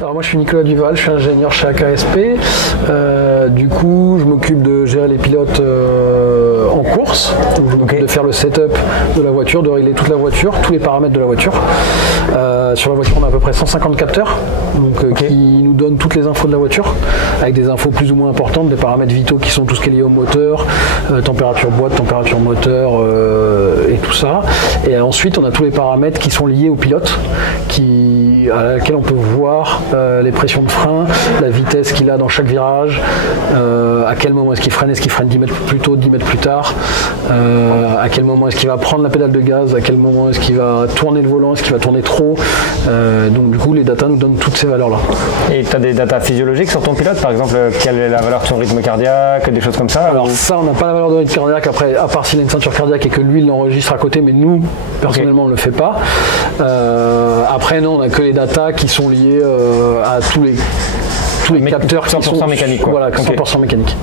Alors moi je suis Nicolas Duval, je suis ingénieur chez AKSP. Du coup je m'occupe de gérer les pilotes en course. Donc, je m'occupe de faire le setup de la voiture, de régler toute la voiture, tous les paramètres de la voiture. Sur la voiture on a à peu près 150 capteurs qui nous donnent toutes les infos de la voiture, avec des infos plus ou moins importantes, des paramètres vitaux qui sont tout ce qui est lié au moteur, température boîte, température moteur et tout ça. Et ensuite on a tous les paramètres qui sont liés au pilote, à laquelle on peut voir les pressions de frein, la vitesse qu'il a dans chaque virage, à quel moment est-ce qu'il freine 10 mètres plus tôt, 10 mètres plus tard, à quel moment est-ce qu'il va prendre la pédale de gaz, à quel moment est-ce qu'il va tourner le volant, est-ce qu'il va tourner trop. Donc du coup les datas nous donnent toutes ces valeurs-là. Et tu as des datas physiologiques sur ton pilote, par exemple quelle est la valeur de son rythme cardiaque, des choses comme ça? Alors ça on n'a pas la valeur de rythme cardiaque, après à part s'il a une ceinture cardiaque et que lui il l'enregistre à côté, mais nous personnellement on ne le fait pas. Après non, on n'a que les datas qui sont liées à tous les capteurs 100% qui sont mécaniques. Voilà, 100% mécanique.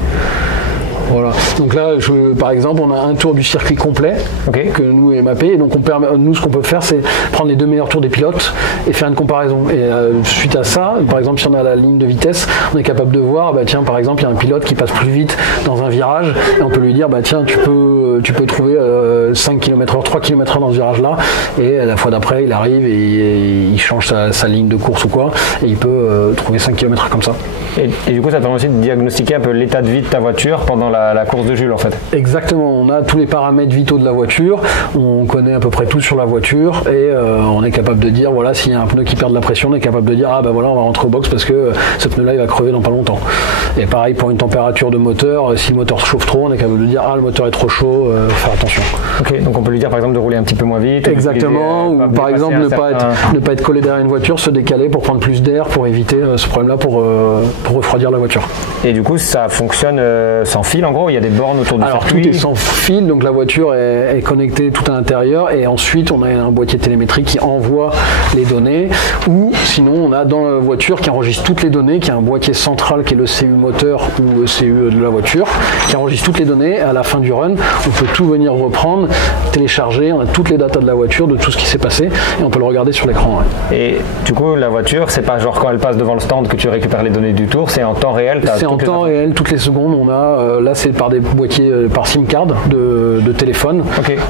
Voilà. Donc là, par exemple, on a un tour du circuit complet que nous est mappé. Et donc nous, ce qu'on peut faire, c'est prendre les 2 meilleurs tours des pilotes et faire une comparaison. Et suite à ça, par exemple, si on a la ligne de vitesse, on est capable de voir, tiens, par exemple, il y a un pilote qui passe plus vite dans un virage, et on peut lui dire, tiens, tu peux trouver 5 km/h, 3 km/h dans ce virage-là. Et la fois d'après, il arrive et il change sa ligne de course ou quoi, et il peut trouver 5 km/h comme ça. Et du coup, ça permet aussi de diagnostiquer un peu l'état de vie de ta voiture pendant la course de Jules en fait. Exactement, on a tous les paramètres vitaux de la voiture, on connaît à peu près tout sur la voiture et on est capable de dire voilà, s'il y a un pneu qui perd de la pression, on est capable de dire voilà, on va rentrer au box parce que ce pneu là il va crever dans pas longtemps. Et pareil pour une température de moteur, si le moteur chauffe trop, on est capable de dire le moteur est trop chaud, faire attention. Ok, donc on peut lui dire par exemple de rouler un petit peu moins vite. Exactement, ou par exemple ne pas être collé derrière une voiture, se décaler pour prendre plus d'air pour éviter ce problème là pour refroidir la voiture. Et du coup ça fonctionne sans fil en gros, il y a des bornes autour du circuit. Tout est sans fil, donc la voiture est connectée tout à l'intérieur et ensuite on a un boîtier télémétrique qui envoie les données, ou sinon on a dans la voiture qui enregistre toutes les données, qui a un boîtier central qui est le CU moteur ou le CU de la voiture, qui enregistre toutes les données. À la fin du run, on peut tout venir reprendre, télécharger, on a toutes les datas de la voiture, de tout ce qui s'est passé et on peut le regarder sur l'écran. Et du coup la voiture, c'est pas genre quand elle passe devant le stand que tu récupères les données du tour, c'est en temps réel. C'est en temps réel, toutes les secondes. On a là c'est par des boîtiers par SIM card de téléphone.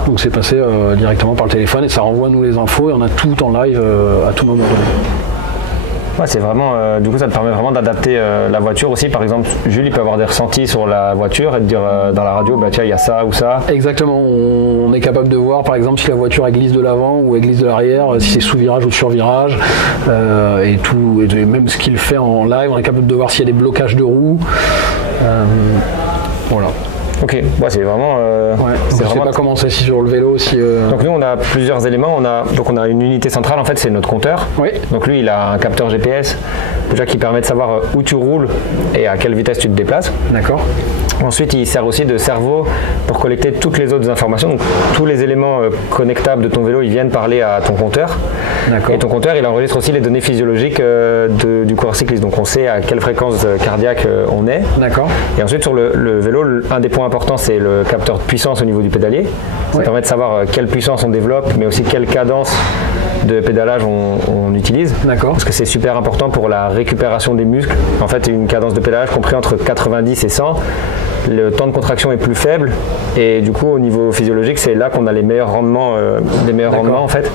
Donc c'est passé directement par le téléphone et ça renvoie nous les infos et on a tout en live à tout moment donné. Ouais, c'est vraiment, du coup ça te permet vraiment d'adapter la voiture aussi. Par exemple, Jules il peut avoir des ressentis sur la voiture et te dire dans la radio, tiens il y a ça ou ça. Exactement, on est capable de voir par exemple si la voiture elle glisse de l'avant ou elle glisse de l'arrière, si c'est sous virage ou sur virage, et tout, et même ce qu'il fait en live, on est capable de voir s'il y a des blocages de roues. Voilà. Ok, c'est vraiment. Je ne sais pas comment c'est si sur le vélo aussi. Donc nous on a plusieurs éléments. On a une unité centrale en fait, c'est notre compteur. Oui. Donc lui il a un capteur GPS déjà qui permet de savoir où tu roules et à quelle vitesse tu te déplaces. D'accord. Ensuite il sert aussi de cerveau pour collecter toutes les autres informations. Donc tous les éléments connectables de ton vélo ils viennent parler à ton compteur. D'accord. Et ton compteur il enregistre aussi les données physiologiques du coureur cycliste. Donc on sait à quelle fréquence cardiaque on est. D'accord. Et ensuite sur le vélo, un des points important c'est le capteur de puissance au niveau du pédalier. Ça permet de savoir quelle puissance on développe mais aussi quelle cadence de pédalage on utilise. D'accord. Parce que c'est super important pour la récupération des muscles. En fait une cadence de pédalage compris entre 90 et 100. Le temps de contraction est plus faible et du coup au niveau physiologique c'est là qu'on a les meilleurs rendements en fait.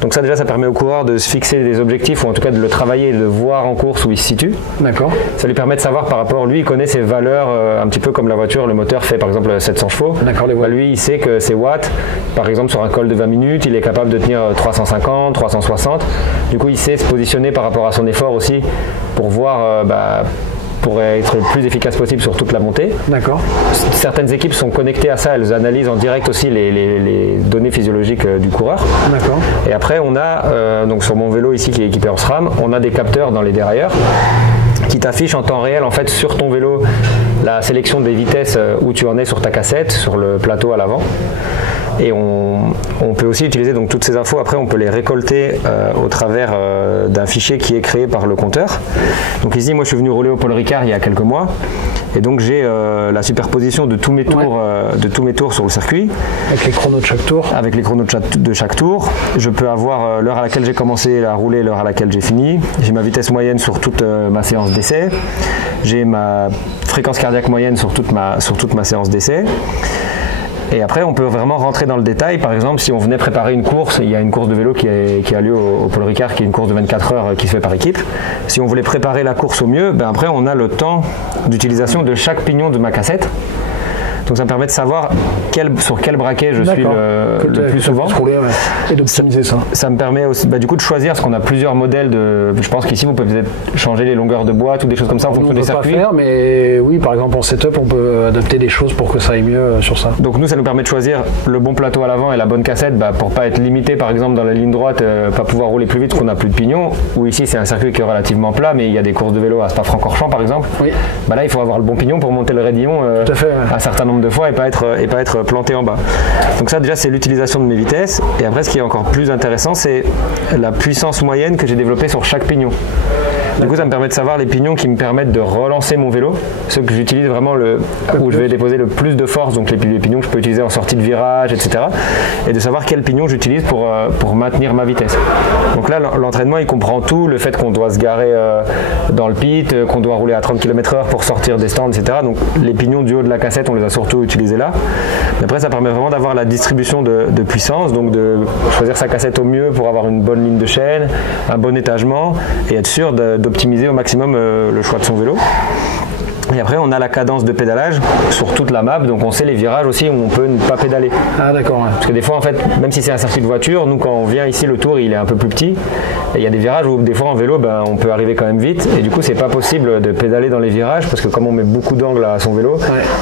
Donc ça déjà ça permet au coureur de se fixer des objectifs ou en tout cas de le travailler et de voir en course où il se situe. D'accord. Ça lui permet de savoir par rapport, lui il connaît ses valeurs un petit peu comme la voiture, le moteur fait par exemple 700 chevaux. D'accord, lui il sait que ses watts, par exemple sur un col de 20 minutes il est capable de tenir 350, 360. Du coup il sait se positionner par rapport à son effort aussi pour voir pour être le plus efficace possible sur toute la montée. D'accord. Certaines équipes sont connectées à ça, elles analysent en direct aussi les données physiologiques du coureur. D'accord. Et après on a, donc sur mon vélo ici qui est équipé en SRAM, on a des capteurs dans les dérailleurs qui t'affichent en temps réel en fait sur ton vélo la sélection des vitesses où tu en es sur ta cassette, sur le plateau à l'avant. Et on peut aussi utiliser donc toutes ces infos, après on peut les récolter au travers d'un fichier qui est créé par le compteur. Donc ici moi je suis venu rouler au Paul Ricard il y a quelques mois et donc j'ai la superposition de tous mes tours, sur le circuit. Avec les chronos de chaque tour. Avec les chronos de chaque tour. Je peux avoir l'heure à laquelle j'ai commencé à rouler, l'heure à laquelle j'ai fini. J'ai ma vitesse moyenne sur toute ma séance d'essai. J'ai ma fréquence cardiaque moyenne sur toute ma séance d'essai. Et après, on peut vraiment rentrer dans le détail. Par exemple, si on venait préparer une course, il y a une course de vélo qui a lieu au Paul Ricard, qui est une course de 24 heures qui se fait par équipe. Si on voulait préparer la course au mieux, ben après, on a le temps d'utilisation de chaque pignon de ma cassette. Donc ça me permet de savoir sur quel braquet je suis le plus souvent. Et d'optimiser ça. Ça me permet aussi, du coup de choisir, parce qu'on a plusieurs modèles de. Je pense qu'ici vous pouvez peut-être changer les longueurs de boîte ou des choses comme ça en fonction des circuits. On ne peut pas faire, mais oui, par exemple en setup, on peut adapter des choses pour que ça aille mieux sur ça. Donc nous, ça nous permet de choisir le bon plateau à l'avant et la bonne cassette pour pas être limité, par exemple dans la ligne droite, pas pouvoir rouler plus vite parce qu'on n'a plus de pignon. Ou ici c'est un circuit qui est relativement plat, mais il y a des courses de vélo à Spa-Francorchamps par exemple. Oui. Là il faut avoir le bon pignon pour monter le raidillon un certain nombre de fois et pas être planté en bas. Donc ça déjà c'est l'utilisation de mes vitesses, et après ce qui est encore plus intéressant c'est la puissance moyenne que j'ai développée sur chaque pignon. Du coup ça me permet de savoir les pignons qui me permettent de relancer mon vélo, ceux que j'utilise vraiment où je vais déposer le plus de force, donc les pignons que je peux utiliser en sortie de virage, etc. Et de savoir quel pignon j'utilise pour maintenir ma vitesse. Donc là l'entraînement il comprend tout, le fait qu'on doit se garer dans le pit, qu'on doit rouler à 30 km/h pour sortir des stands, etc. Donc les pignons du haut de la cassette on les a surtout utilisés là. Mais après ça permet vraiment d'avoir la distribution de puissance, donc de choisir sa cassette au mieux pour avoir une bonne ligne de chaîne, un bon étagement et être sûr d'optimiser au maximum le choix de son vélo. Et après on a la cadence de pédalage sur toute la map, donc on sait les virages aussi où on peut ne pas pédaler. Ah d'accord. Ouais. Parce que des fois en fait, même si c'est un circuit de voiture, nous quand on vient ici le tour il est un peu plus petit, et il y a des virages où des fois en vélo on peut arriver quand même vite, et du coup c'est pas possible de pédaler dans les virages parce que comme on met beaucoup d'angle à son vélo,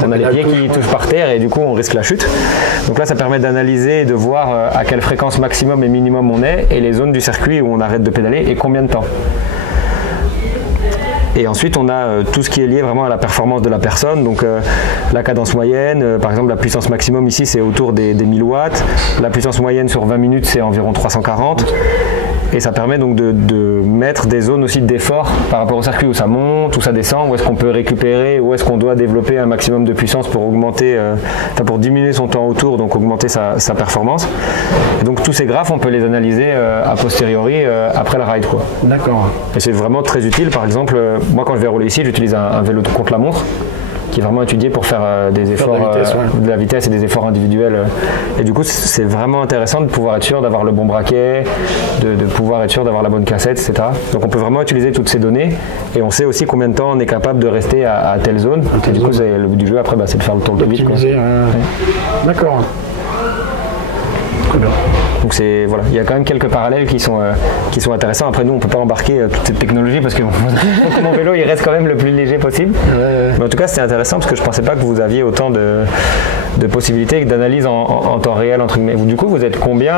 on a les pieds qui touchent par terre et du coup on risque la chute. Donc là ça permet d'analyser et de voir à quelle fréquence maximum et minimum on est, et les zones du circuit où on arrête de pédaler et combien de temps. Et ensuite, on a tout ce qui est lié vraiment à la performance de la personne, donc la cadence moyenne, par exemple la puissance maximum ici c'est autour des 1000 watts, la puissance moyenne sur 20 minutes c'est environ 340. Et ça permet donc de mettre des zones aussi d'effort par rapport au circuit où ça monte, où ça descend, où est-ce qu'on peut récupérer, où est-ce qu'on doit développer un maximum de puissance pour augmenter, pour diminuer son temps autour, donc augmenter sa performance. Et donc tous ces graphes, on peut les analyser a posteriori après la ride, quoi. D'accord. Et c'est vraiment très utile. Par exemple, moi quand je vais rouler ici, j'utilise un vélo de contre-la-montre qui est vraiment étudié pour faire des efforts de la vitesse et des efforts individuels. Et du coup, c'est vraiment intéressant de pouvoir être sûr d'avoir le bon braquet, de pouvoir être sûr d'avoir la bonne cassette, etc. Donc on peut vraiment utiliser toutes ces données, et on sait aussi combien de temps on est capable de rester à telle zone. Et du coup, le but du jeu après, c'est de faire le tour de vite. D'accord. Très bien. Donc voilà, il y a quand même quelques parallèles qui sont intéressants. Après nous on peut pas embarquer toute cette technologie parce que mon vélo il reste quand même le plus léger possible. Mais en tout cas c'était intéressant parce que je pensais pas que vous aviez autant de possibilités et d'analyse en temps réel entre guillemets. Du coup vous êtes combien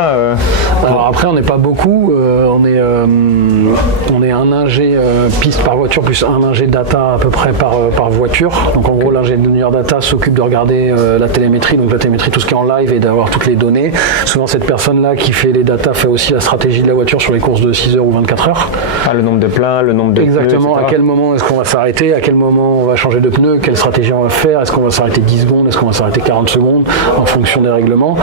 Alors après on n'est pas beaucoup, on est un ingé piste par voiture plus un ingé data à peu près par voiture. Donc en gros l'ingénieur data s'occupe de regarder la télémétrie, donc la télémétrie tout ce qui est en live et d'avoir toutes les données. Souvent cette personne là qui fait les datas fait aussi la stratégie de la voiture sur les courses de 6 heures ou 24 heures. Ah, le nombre de pleins, le nombre de exactement, pneus, à quel moment est-ce qu'on va s'arrêter, à quel moment on va changer de pneu, quelle stratégie on va faire, est-ce qu'on va s'arrêter 10 secondes, est-ce qu'on va s'arrêter 40 secondes en fonction des règlements.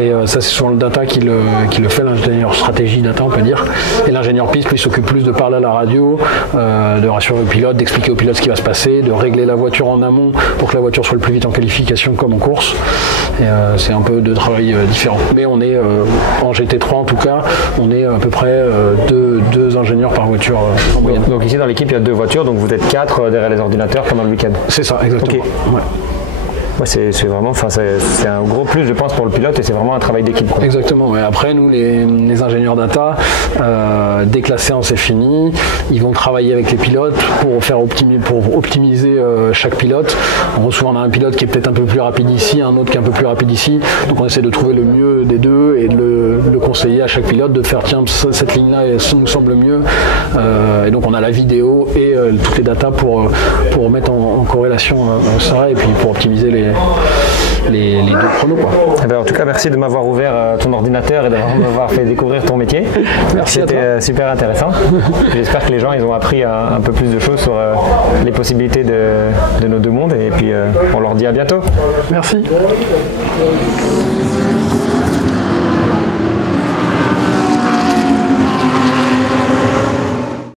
Et ça c'est souvent le data qui le fait, l'ingénieur stratégie data on peut dire. Et l'ingénieur piste lui s'occupe plus de parler à la radio, de rassurer le pilote, d'expliquer au pilote ce qui va se passer, de régler la voiture en amont pour que la voiture soit le plus vite en qualification comme en course. Et c'est un peu de travail différent. Mais on est en GT3 en tout cas, on est à peu près deux ingénieurs par voiture en moyenne. Donc ici dans l'équipe il y a 2 voitures, donc vous êtes 4 derrière les ordinateurs pendant le week-end. C'est ça, exactement. Okay. Ouais. Ouais, c'est vraiment, c'est un gros plus, je pense, pour le pilote, et c'est vraiment un travail d'équipe. Exactement. Ouais. Après, nous, les ingénieurs data, dès que la séance est finie, ils vont travailler avec les pilotes pour optimiser chaque pilote. Souvent, on a un pilote qui est peut-être un peu plus rapide ici, un autre qui est un peu plus rapide ici. Donc, on essaie de trouver le mieux des deux et de le conseiller à chaque pilote de faire tiens, cette ligne-là nous semble mieux. Et donc, on a la vidéo et toutes les datas pour mettre en corrélation ça et puis pour optimiser les deux chronos. Eh ben, en tout cas, merci de m'avoir ouvert ton ordinateur et de m'avoir fait découvrir ton métier. Merci. C'était super intéressant. J'espère que les gens ils ont appris un peu plus de choses sur les possibilités de nos deux mondes et puis on leur dit à bientôt. Merci.